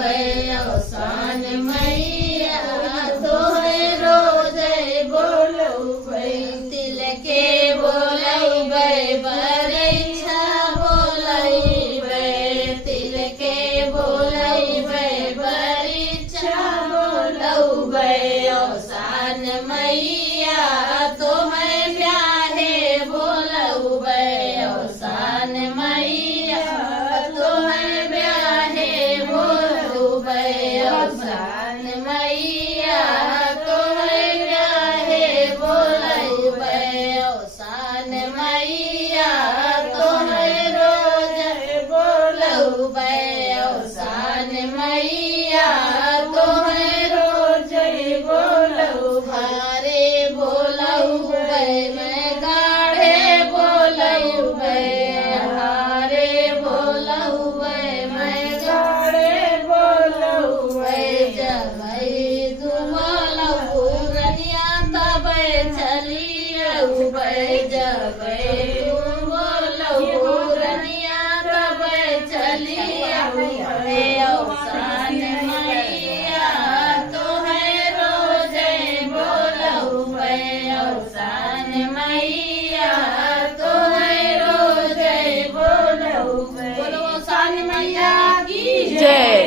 अवसान मैया तोहे रोजे बोलबै तिल के बोलबै बरैछा बोलबै तिल के बोलबै बरैछा बोलबै अवसान मैया तोहे ब्याहे बोलबै अवसान मैया तोहे ब्याहे बोलबै अवसान मैया तोहे ब्याहे बोलबै अवसान मैया तोहे रोजे बोलबै अवसान मैया तोहे रोजे बोलबै बोलबै मैं गाढ़े बोलबै हारे बोलबै मैं गाढ़े बोलबै जबै तुमलहु रनिया तबै चलियबै जबै तुमलहु रनिया तबै चलियबै अवसान मैया तोहे रोजे बोलबै अवसान मैया